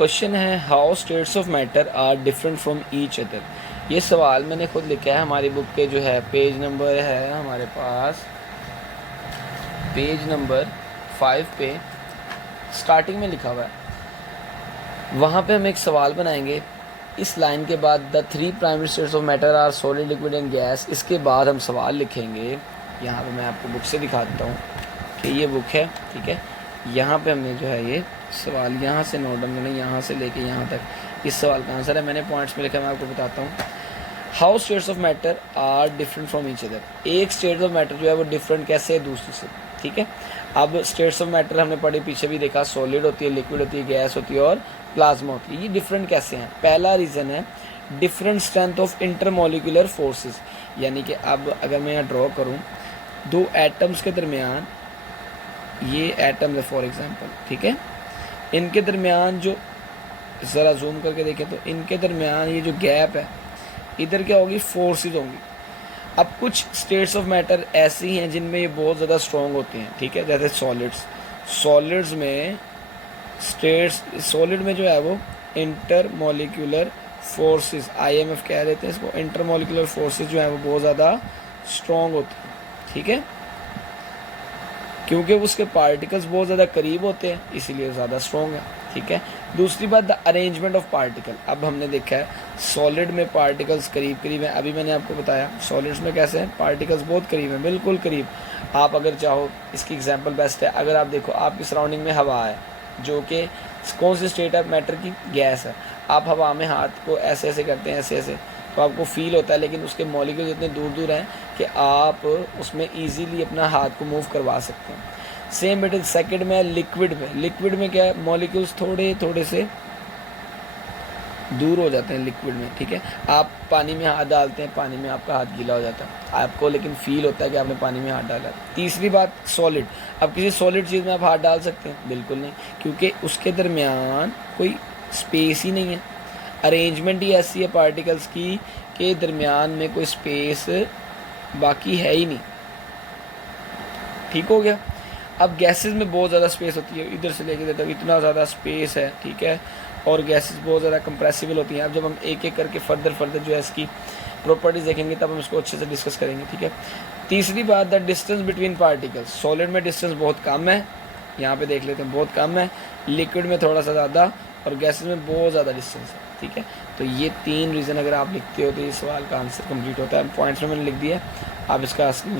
Question है how states of matter are different from each other. ये सवाल मैंने खुद लिखा है, हमारी बुक के जो है पेज नंबर है हमारे पास पेज नंबर 5 पे स्टार्टिंग में लिखा हुआ है। वहाँ पे हम एक सवाल बनाएंगे। इस लाइन के बाद the 3 primary states of matter are solid, liquid and gas. इसके बाद हम सवाल लिखेंगे। यहाँ पे मैं आपको बुक से दिखा देता हूँ कि ये बुक है, ठीक है। यहाँ पे हमने जो है ये सवाल यहाँ से नोट डाउन करना, यहाँ से लेके यहाँ तक इस सवाल का आंसर है। मैंने पॉइंट्स में लिखा, मैं आपको बताता हूँ। How states of matter are different from each other. एक स्टेट ऑफ मैटर जो है वो डिफरेंट कैसे है दूसरी से, ठीक है। अब स्टेट्स ऑफ मैटर हमने पढ़े, पीछे भी देखा, सॉलिड होती है, लिक्विड होती है, गैस होती है और प्लाज्मा होती है। ये डिफरेंट कैसे हैं? पहला रीज़न है different strength of intermolecular forces. यानी कि अब अगर मैं यहाँ ड्रॉ करूँ, दो एटम्स के दरमियान, ये एटम है फॉर एग्जांपल, ठीक है, इनके दरमियान जो, ज़रा जूम करके देखें तो इनके दरमियान ये जो गैप है, इधर क्या होगी? फोर्सेस होंगी। अब कुछ स्टेट्स ऑफ मैटर ऐसी हैं जिनमें ये बहुत ज़्यादा स्ट्रॉन्ग होती हैं, ठीक है, जैसे सॉलिड्स में स्टेट्स, सॉलिड में जो है वो इंटरमोलिकुलर फोर्सेस, IMF कह देते हैं इसको, इंटरमोलिकुलर फोर्सेस जो है वो बहुत ज़्यादा स्ट्रॉन्ग होती हैं, ठीक है, क्योंकि उसके पार्टिकल्स बहुत ज़्यादा करीब होते हैं, इसीलिए ज़्यादा स्ट्रॉन्ग है, ठीक है। दूसरी बात, द अरेंजमेंट ऑफ पार्टिकल। अब हमने देखा है सॉलिड में पार्टिकल्स करीब करीब हैं। अभी मैंने आपको बताया सॉलिड्स में कैसे हैं, पार्टिकल्स बहुत करीब हैं, बिल्कुल करीब। आप अगर चाहो, इसकी एग्जांपल बेस्ट है, अगर आप देखो आपकी सराउंडिंग में हवा है, जो कि कौन सी स्टेट ऑफ मैटर की? गैस है। आप हवा में हाथ को ऐसे ऐसे करते हैं, ऐसे ऐसे, तो आपको फील होता है, लेकिन उसके मॉलिक्यूल इतने दूर दूर हैं कि आप उसमें ईजीली अपना हाथ को मूव करवा सकते हैं। सेम इट इज सेकंड में, लिक्विड में क्या है? मॉलिक्यूल्स थोड़े थोड़े से दूर हो जाते हैं लिक्विड में, ठीक है। आप पानी में हाथ डालते हैं, पानी में आपका हाथ गीला हो जाता है, आपको लेकिन फील होता है कि आपने पानी में हाथ डाला। तीसरी बात, सॉलिड। अब किसी सॉलिड चीज़ में आप हाथ डाल सकते हैं? बिल्कुल नहीं, क्योंकि उसके दरमियान कोई स्पेस ही नहीं है। अरेंजमेंट ही ऐसी है पार्टिकल्स की के दरमियान में कोई स्पेस बाकी है ही नहीं, ठीक हो गया। अब गैसेस में बहुत ज़्यादा स्पेस होती है, इधर से लेके तक इतना ज़्यादा स्पेस है, ठीक है, और गैसेस बहुत ज़्यादा कंप्रेसिबल होती हैं। अब जब हम एक एक करके फर्दर जो है इसकी प्रॉपर्टीज देखेंगे तब हम इसको अच्छे से डिस्कस करेंगे, ठीक है। तीसरी बात, the distance between particles. Solid में डिस्टेंस बहुत कम है, यहाँ पे देख लेते हैं, बहुत कम है। लिक्विड में थोड़ा सा ज़्यादा, और गैसेस में बहुत ज़्यादा डिस्टेंस है, ठीक है। तो ये 3 रीज़न अगर आप लिखते हो तो ये सवाल का आंसर कंप्लीट होता है। पॉइंट्स में मैंने लिख दिया, आप इसका स्क्रीनशॉट